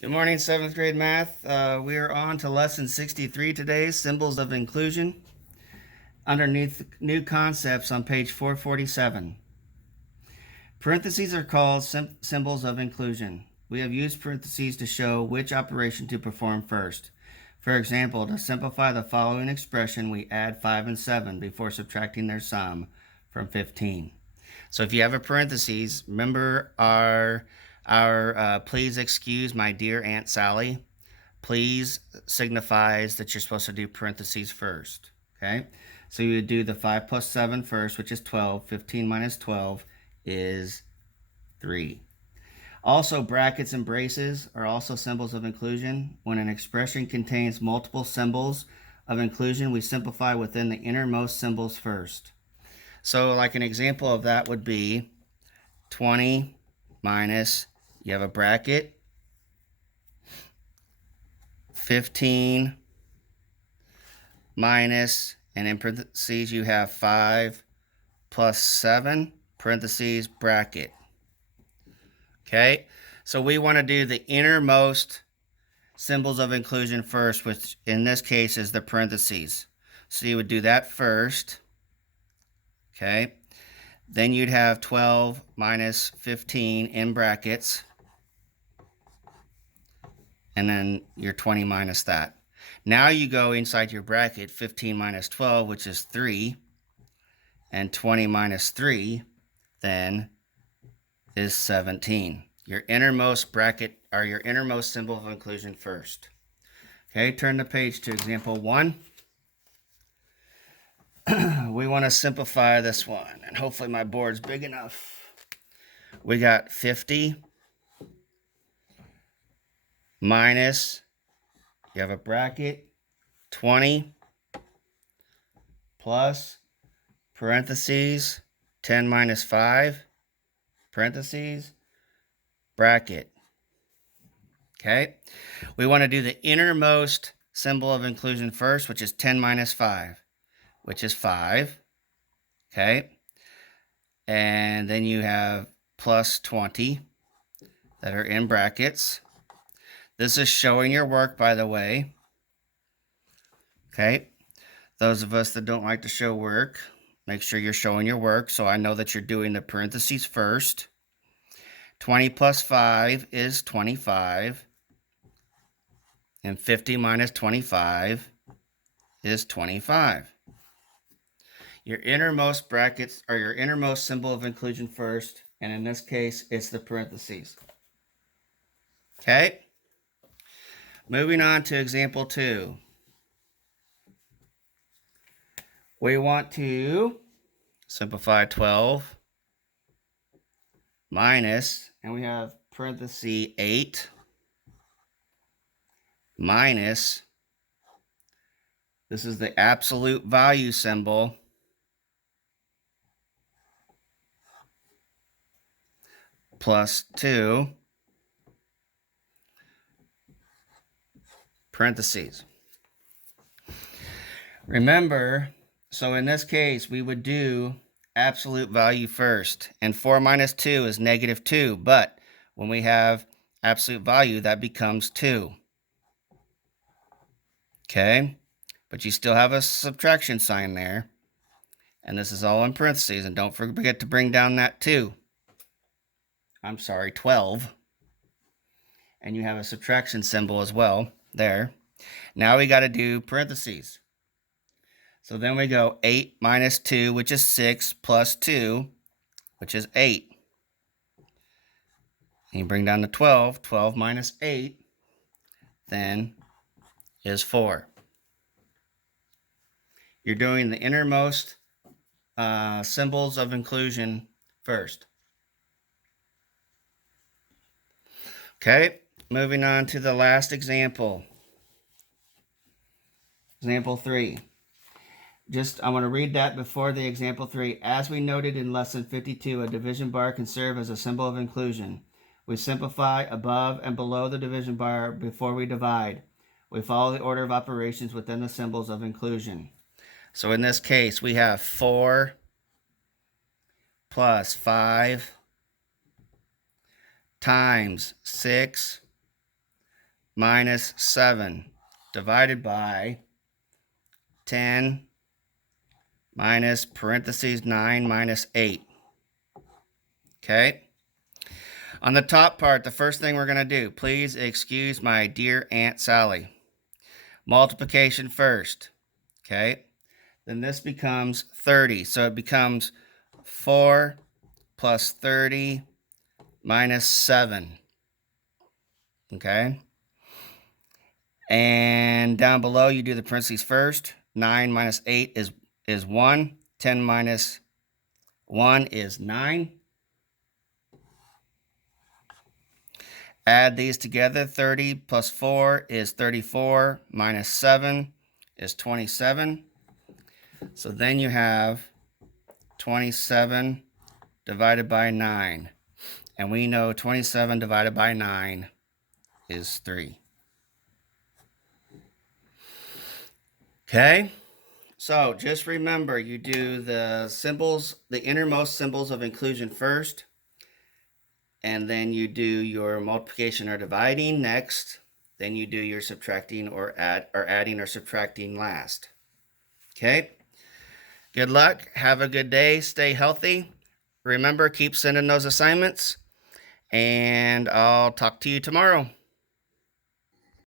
Good morning, 7th grade math. We are on to lesson 63 today, symbols of inclusion. Underneath new concepts on page 447. Parentheses are called symbols of inclusion. We have used parentheses to show which operation to perform first. For example, to simplify the following expression, we add 5 and 7 before subtracting their sum from 15. So if you have a parentheses, remember our please excuse my dear Aunt Sally. Please signifies that you're supposed to do parentheses first. Okay, so you would do the 5 plus 7 first, which is 12. 15 minus 12 is 3. Also, brackets and braces are also symbols of inclusion. When an expression contains multiple symbols of inclusion, we simplify within the innermost symbols first. So like an example of that would be 20 minus, you have a bracket, 15 minus, and in parentheses you have 5 plus 7, parentheses, bracket. Okay, so we want to do the innermost symbols of inclusion first, which in this case is the parentheses. So you would do that first. Okay, then you'd have 12 minus 15 in brackets, and then your 20 minus that. Now you go inside your bracket, 15 minus 12, which is 3, and 20 minus 3 then is 17. Your innermost bracket, or your innermost symbol of inclusion first. Okay, turn the page to example 1. We want to simplify this one, and hopefully my board's big enough. We got 50 minus, you have a bracket, 20 plus, parentheses, 10 minus 5, parentheses, bracket. Okay, we want to do the innermost symbol of inclusion first, which is 10 minus 5, which is 5. Okay, and then you have plus 20 that are in brackets. This is showing your work, by the way. Okay, those of us that don't like to show work, make sure you're showing your work so I know that you're doing the parentheses first. 20 plus 5 is 25. And 50 minus 25 is 25. Your innermost brackets are your innermost symbol of inclusion first, and in this case, it's the parentheses. Okay? Moving on to example 2. We want to simplify 12 minus, and we have parenthesis 8 minus, this is the absolute value symbol, plus 2, parentheses. Remember, so in this case, we would do absolute value first. And 4 minus 2 is negative 2. But when we have absolute value, that becomes 2. Okay? But you still have a subtraction sign there. And this is all in parentheses. And don't forget to bring down that 2. I'm sorry, 12. And you have a subtraction symbol as well there. Now we got to do parentheses. So then we go 8 minus 2, which is 6, plus 2, which is 8. And you bring down the 12. 12 minus 8 then is 4. You're doing the innermost symbols of inclusion first. Okay, moving on to the last example. Example 3. I want to read that before the example 3. As we noted in lesson 52, a division bar can serve as a symbol of inclusion. We simplify above and below the division bar before we divide. We follow the order of operations within the symbols of inclusion. So in this case, we have 4 plus 5 times 6 minus 7 divided by 10 minus parentheses 9 minus 8. Okay? On the top part, the first thing we're going to do, please excuse my dear Aunt Sally. Multiplication first. Okay? Then this becomes 30. So it becomes 4 plus 30 minus 7. Okay? And down below, you do the parentheses first. 9 minus 8 is 1. 10 minus 1 is 9. Add these together. 30 plus 4 is 34. Minus 7 is 27. So then you have 27 divided by 9. And we know 27 divided by 9 is 3. Okay? So just remember, you do the symbols, the innermost symbols of inclusion first. And then you do your multiplication or dividing next. Then you do your subtracting or adding or subtracting last. Okay? Good luck. Have a good day. Stay healthy. Remember, keep sending those assignments. And I'll talk to you tomorrow.